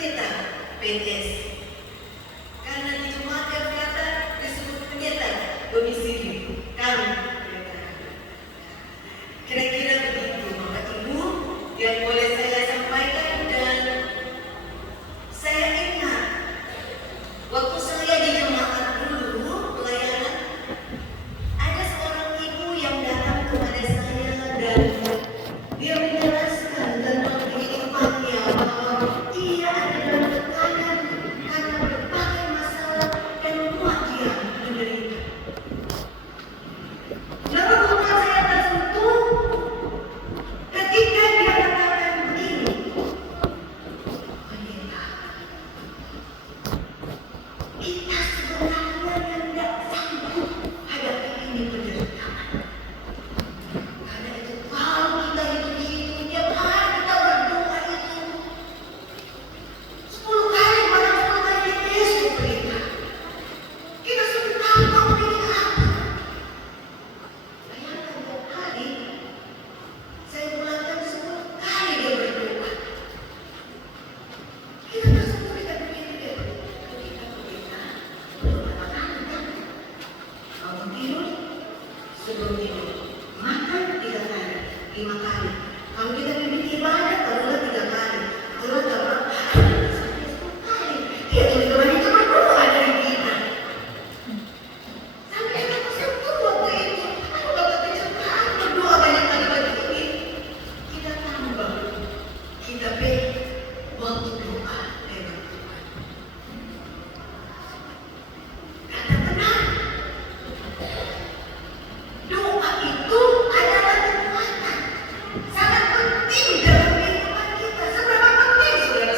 pendeta PTS. Karena di Jumatan Selatan disebut pendeta domisili kami. Kira-kira begitu Bapak Ibu yang boleh saya sampaikan. Dan saya ingat waktu saya di jemaat dulu pelayanan, ada seorang ibu yang datang kepada saya dan dia menjelaskan tentang kehidupannya bahwa ia ada dalam tekanan karena berbagai masalah dan membuat dia menderita. Lalu bukan saya tersentuh ketika dia katakan begini, pendeta, kita sebenarnya yang tidak sanggup hadapi ini penderitaan. Karena itu kalau kita hitung-hitung tiap hari kita berdoa itu 10 kali, bahkan 10 kali di Facebook pendeta. Kita sudah tahu kamu ini apa. Bayangkan tiap hari saya ulangan 10 kali dia berdoa. Kita tersentuh, kita begini deh. Ketika pendeta berdoa makanan kan, bangun tidur, sebelum tidur makan 3 kali, 5 kali. Kalau kita bimbing ibadah, taruhlah 3 kali. Taruhlah sampai 10 kali. Dia tujuan itu berdoa dari kita. Sampai kita tersentuh waktu itu. Aku dapat pencerahan berdoa banyak kali begini. Kita tambah, kita beda waktu doa dengan Tuhan. Karena benar, doa itu adalah kekuatan sangat penting dalam kehidupan kita. Seberapa penting saudara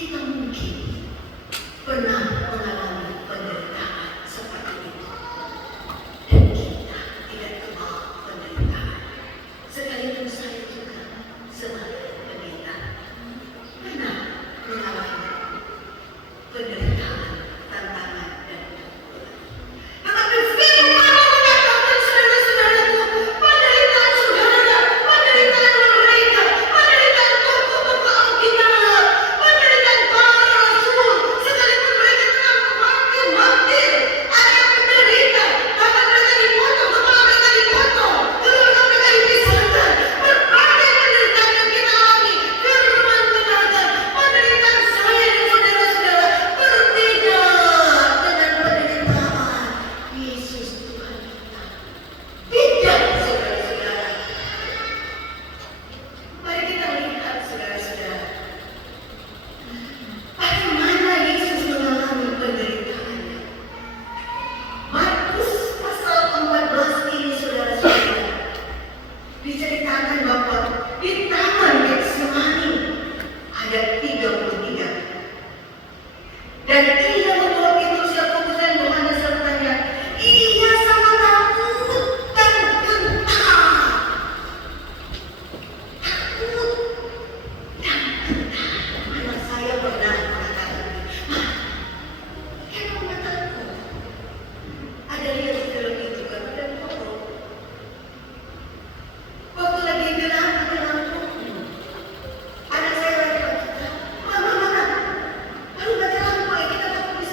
Kita mungkin pernah mengalami penderitaan seperti itu. Dan kita tidak kenal penderitaan. Sekalipun saya juga sebagai pendeta pernah mengalami penderitaan, tantangan, dan kekuatan. Tetapi firman Allah mengatakan, saudara-saudaraku, penderitaan saudara, penderitaan mereka, penderitaan tokoh-tokoh Alkitab, penderitaan para rasul, sekalipun mereka telah martir, ada yang menderita, tangan mereka dipotong, kepala mereka dipotong, keluarga mereka dipisahkan, berbagai penderitaan yang kita alami. Firman mengatakan, penderitaan saya dan saudara-saudara berbeda dengan penderitaan Yesus Tuhan kita. Tidak, saudara-saudara. Mari kita lihat, saudara-saudara, bagaimana Yesus mengalami penderitaannya. Markus pasal 14 ini, saudara-saudara, diceritakan bahwa di Taman Getsemani ayat 33. Dan ia membawa Petrus, Yakobus dan Yohanes sertanya. Ia sangat takut dan gentar. Takut dan gentar. Anak saya pernah mengatakan, "Ma, kenapa takut?" Ada lihat film itu kan, ada foto. Waktu lagi gelap, ada lampu. Anak saya lagi berkata, "Mama, mana? Baru mati lampu ya, kita takut di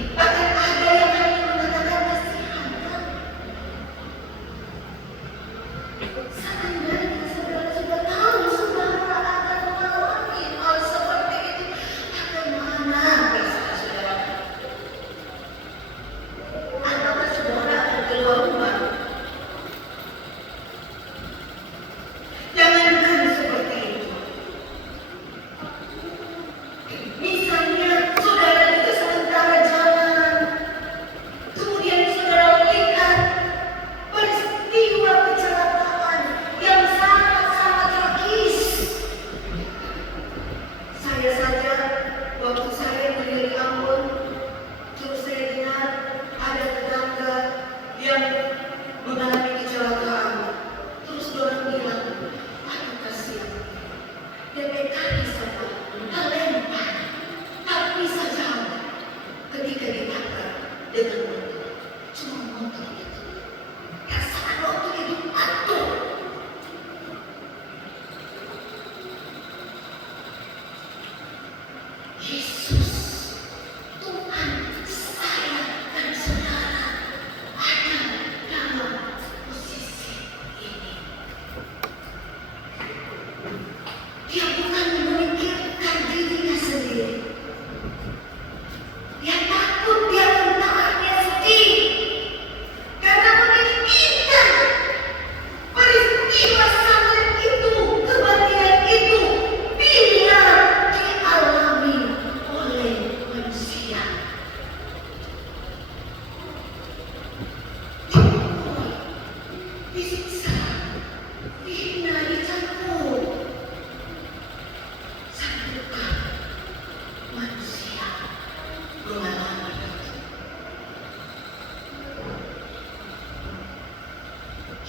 Bahkan ada yang hanya mengatakan kasihan. Seandainya saudara sudah tahu saudara akan mengalami hal seperti itu, bagaimana perasaan saudara? Apakah saudara akan keluar rumah? Jangankan seperti itu. Misalnya saudara juga sementara jalan, kemudian saudara lihat peristiwa kecelakaan yang sangat-sangat tragis. Saya saja waktu saya keliling Ambon, terus saya dengar ada tetangga yang mengalami kecelakaan. Terus orang bilang, aduh kasihan, dia kayak kaki saja terlempar, tak bisa jalan ketika ditabrak dengan motor. Cuma motor itu. Rasakan waktu itu aduh. Yesus, Tuhan saya dan saudara ada dalam posisi ini. Dia bukan memikirkan dirinya sendiri. Dia takut dia tentangnya sedih. Karena memikirkan peristiwa sangat itu, kematian itu, bila dialami oleh manusia. Dipukul, disiksa, dihina, dicampur. Sanggupkah manusia mengalami itu?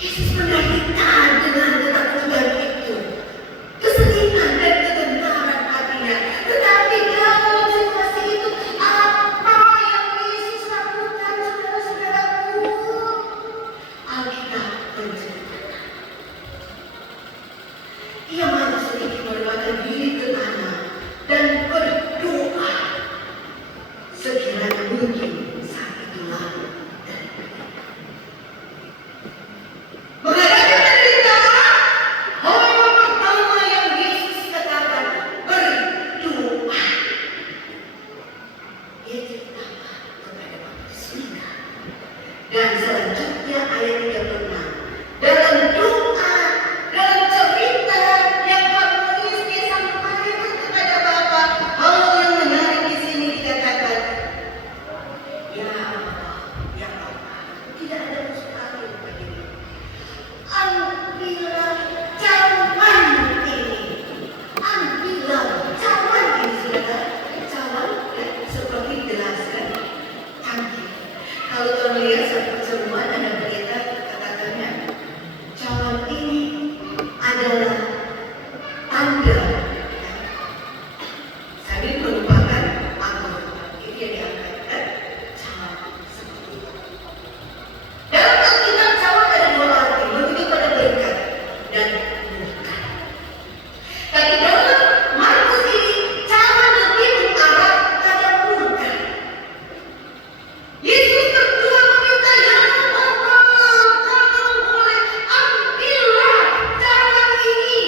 Yesus menderita dengan ketakutan itu, kesedihan dan kegentaran hatinya. Tetapi dalam situasi itu, apa yang Yesus lakukan, saudara-saudaraku? Alkitab menceritakan. Ia malu sedikit merelakan diri ke tanah dan berdoa. Sekiranya mungkin saat itulah menghadapi penderitaan, hal pertama yang Yesus katakan, berdoa. Ia ceritakan kepada manusia. Dan selanjutnya ayat 36. Dalam doa, dalam cerita yang harmonis dia sampaikan kepada Bapa, hal yang menarik di sini dikatakan, ya Allah, tidak ada mustahil bagimu. Ambillah cawan ini, ambillah cawan ini, saudara. Cawan seperti gelas kan, canggih. Kalau kita melihat satu pertemuan ada berita katakannya, cawan ini adalah tanda. Sambil merupakan anggur, ini yang diangkat kan, cawan seperti itu. Dalam Alkitab cawan ada dua arti, menunjuk pada berkat dan bukan. Tapi dalam Markus ini cawan lebih mengarah pada bukan. Yesus berdua meminta, ya Bapa, kalau boleh ambillah cawan ini.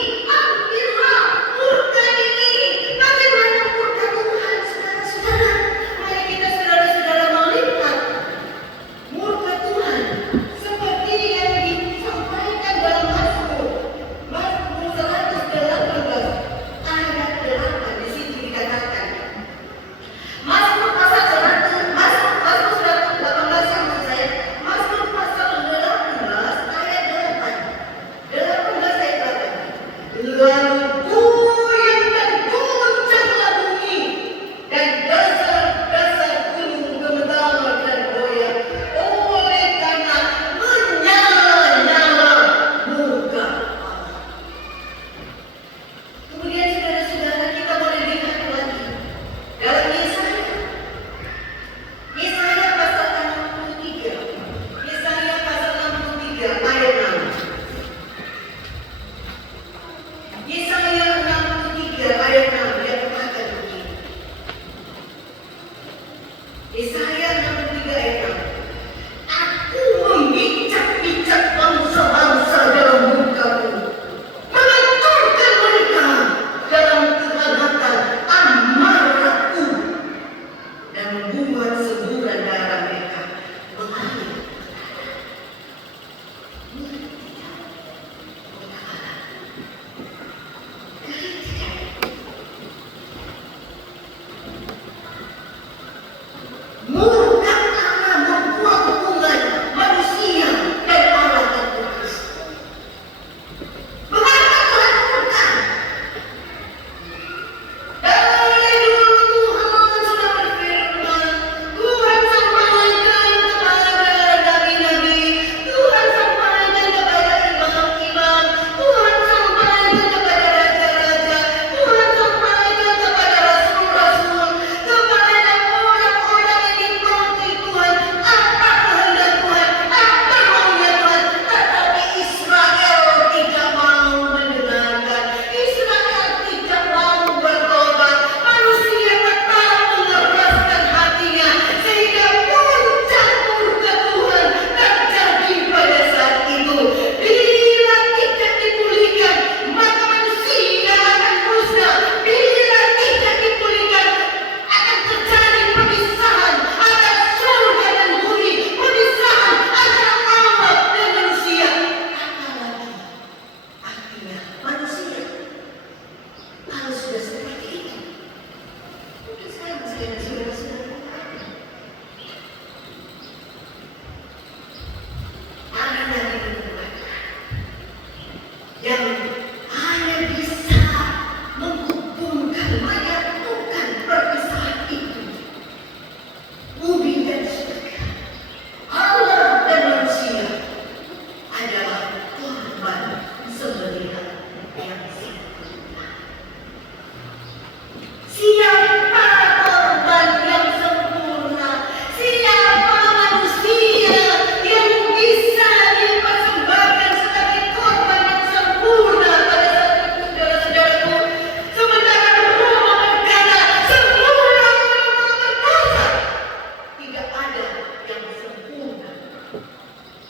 yang sempurna.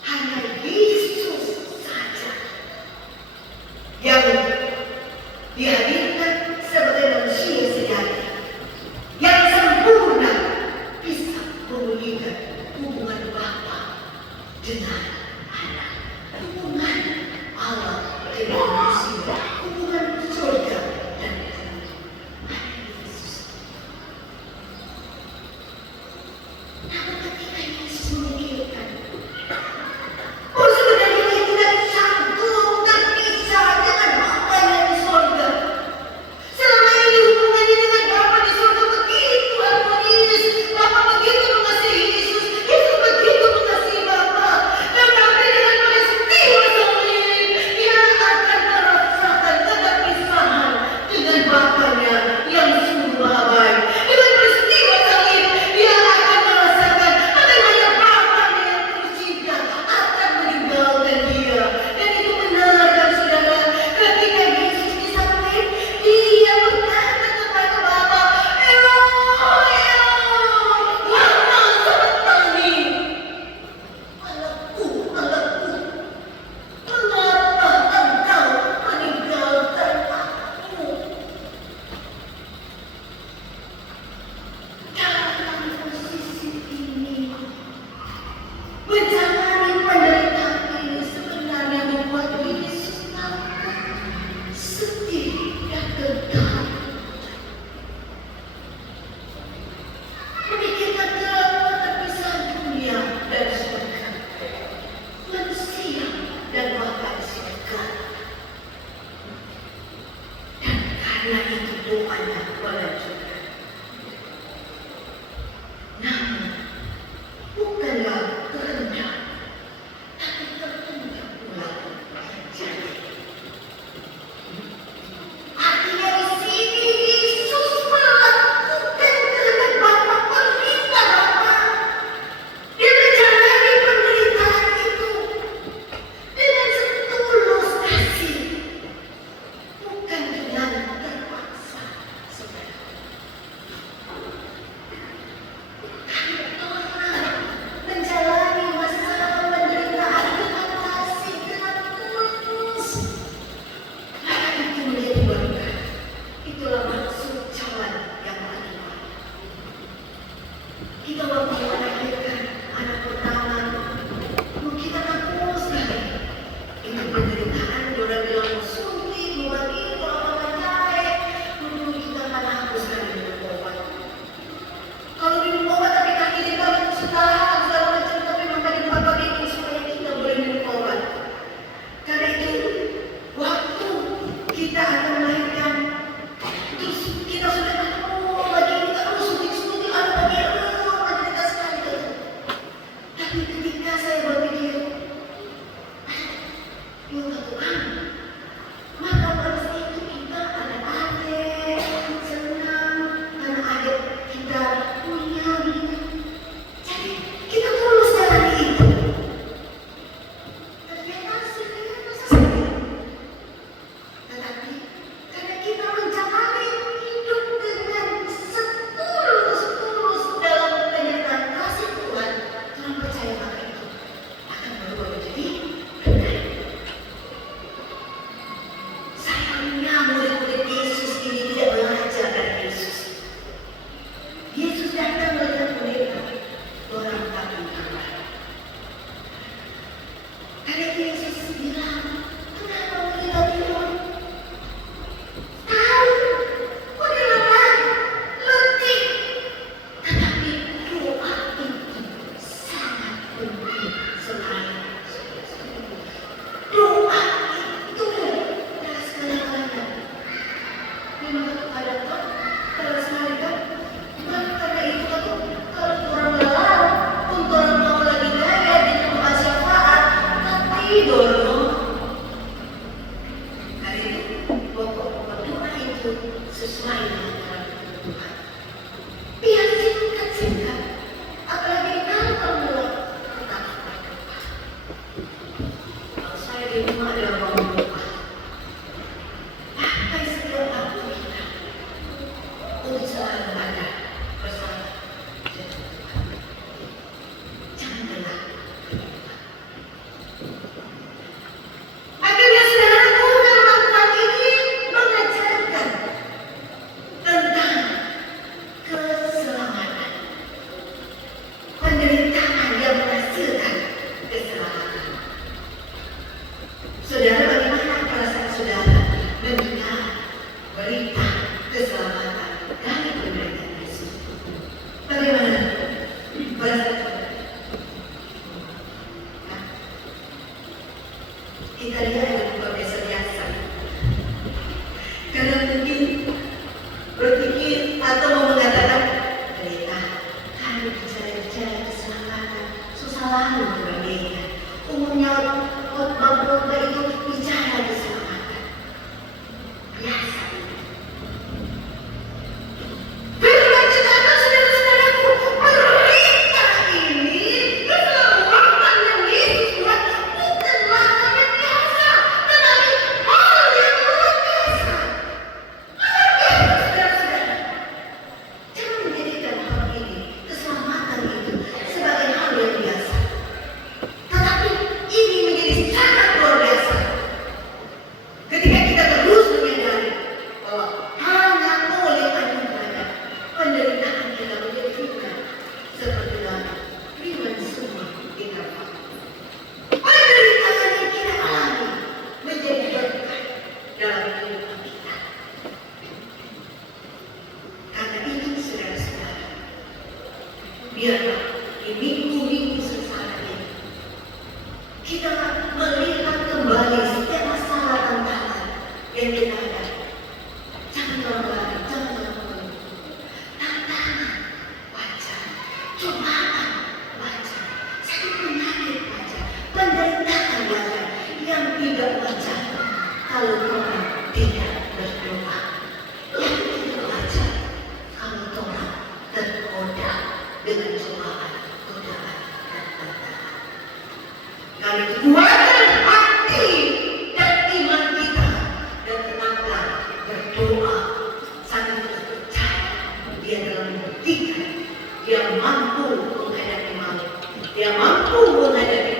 Hanya Yesus saja yang dihadirkan sebagai manusia sejati, yang sempurna bisa memulihkan hubungan Bapa dengan Anak, hubungan Allah dengan manusia, hubungan surga dan bumi. Yesus. Namun ketika Yesus memikirkan, oh sebenarnya dia tidak sanggup terpisah dengan Bapa yang di surga. Selama ini hubungannya dengan Bapa di surga begitu harmonis. Bapa begitu mengasihi Yesus, Yesus begitu mengasihi Bapa. Tetapi dengan peristiwa salib, dia akan merasakan keterpisahan dengan Bapanya yang sungguh baik. Dengan peristiwa salib, dia akan merasakan bagaimana Bapanya yang tercinta akan meninggalkan dia. Dan itu benar, dan saudara, ketika Yesus disalib, dia berkata kepada Bapa, Eloi, lama sabachthani. Anakku, mengapa engkau meninggalkan aku? Dalam posisi ini, menjalani penderitaan ini sebenarnya membuat Yesus tampak sedih dan gentar. Memikirkan keterpisahan dunia dan surga, manusia dan Bapa di surga. Dan karena itu doanya melanjutkan. Namun, bukanlah kehendak, tapi kehendak pula terjadi. Artinya di sini Yesus melakukan kehendak Bapa, perintah Bapa. Dia menjalani penderitaan itu dengan setulus kasih, bukan dengan terpaksa. Saudara, orang menjalani masalah penderitaan dengan kasih, dengan tulus, maka itu menjadi berkat. Itulah maksud jalan yang kedua. Kita waktu melahirkan anak pertama, kita takut sekali. Itu penderitaan, orang bilang suntik, buat itu, orang jahit. Dulu kita kan hapus sekali minum obat. Kalau minum obat tapi kaki kita sudah segala macam, tapi maka di Bapa bikin supaya kita boleh minum obat. Karena itu, waktu kita akan melahirkan, terus kita sudah tahu lagi kita suntik-suntik, ada bagian menderita sekali itu. Tapi ketika saya berpikir, ya Tuhan, maka pada saat itu kita ada adik, senang, karena adik kita punya begini. Jadi kita tulus jalani itu. Ternyata sebenarnya masa sakit. Tetapi karena kita menjalani hidup dengan setulus-tulus dalam penyertaan kasih Tuhan, Tuhan percaya maka itu akan berubah menjadi berkat. Sayangnya murid-murid Yesus ini tidak belajar dari Yesus. Yesus datang melihat mereka, orang takut kabar. Karena Yesus bilang, kenapa mereka tidur? Tahu, udah lelah, letih. Tetapi doa itu sangat penting sekali. Doa itu adalah segala-galanya. Memang ada kan, kalau sekali kan, bukan karena itu kan, kalau orang lelah, untuk orang mau lagi kaya di tempat syafaat, kan tidur loh. Saudara, bagaimana perasaan saudara mendengar berita keselamatan dari penderitaan Yesus? Bagaimana perasaan saudara? Nah, kita lihat ada luar biasa. Karena mungkin berpikir atau mau mengatakan, pendeta, kalau bicara keselamatan susah lalu berbeda. Umumnya khotbah itu bicara keselamatan. Biasa. Firman dikatakan, saudara-saudaraku, berita ini keselamatan yang Yesus buat bukanlah hal yang biasa, tetapi hal yang luar biasa. Luar biasa, saudara-saudara. Jangan menjadikan hal ini, keselamatan itu, sebagai hal yang biasa. Tetapi ini menjadi sangat luar biasa. Ketika kita terus menyadari bahwa hanya oleh anugerah penderitaan kita menjadi ringan, seperti dalam firman semua kita. Penderitaan yang kita alami menjadi berkat dalam kehidupan kita. Karena itu, saudara-saudara, biarlah di minggu-minggu sengsara ini kita melihat kembali setiap masalah tantangan yang kita hadapi. Jangan lari, jangan mengeluh. Tantangan wajar, cobaan wajar, sakit penyakit wajar, penderitaan wajar. Yang tidak wajar kalau orang tidak berdoa. Yang tidak wajar kalau orang tergoda dengan cobaan, godaan, dan tantangan. Kami kuatkan hati dan iman kita, dan tetaplah berdoa sambil terus percaya Dia dalam membuktikan Dia mampu menghadapi maut, Dia mampu menghadapi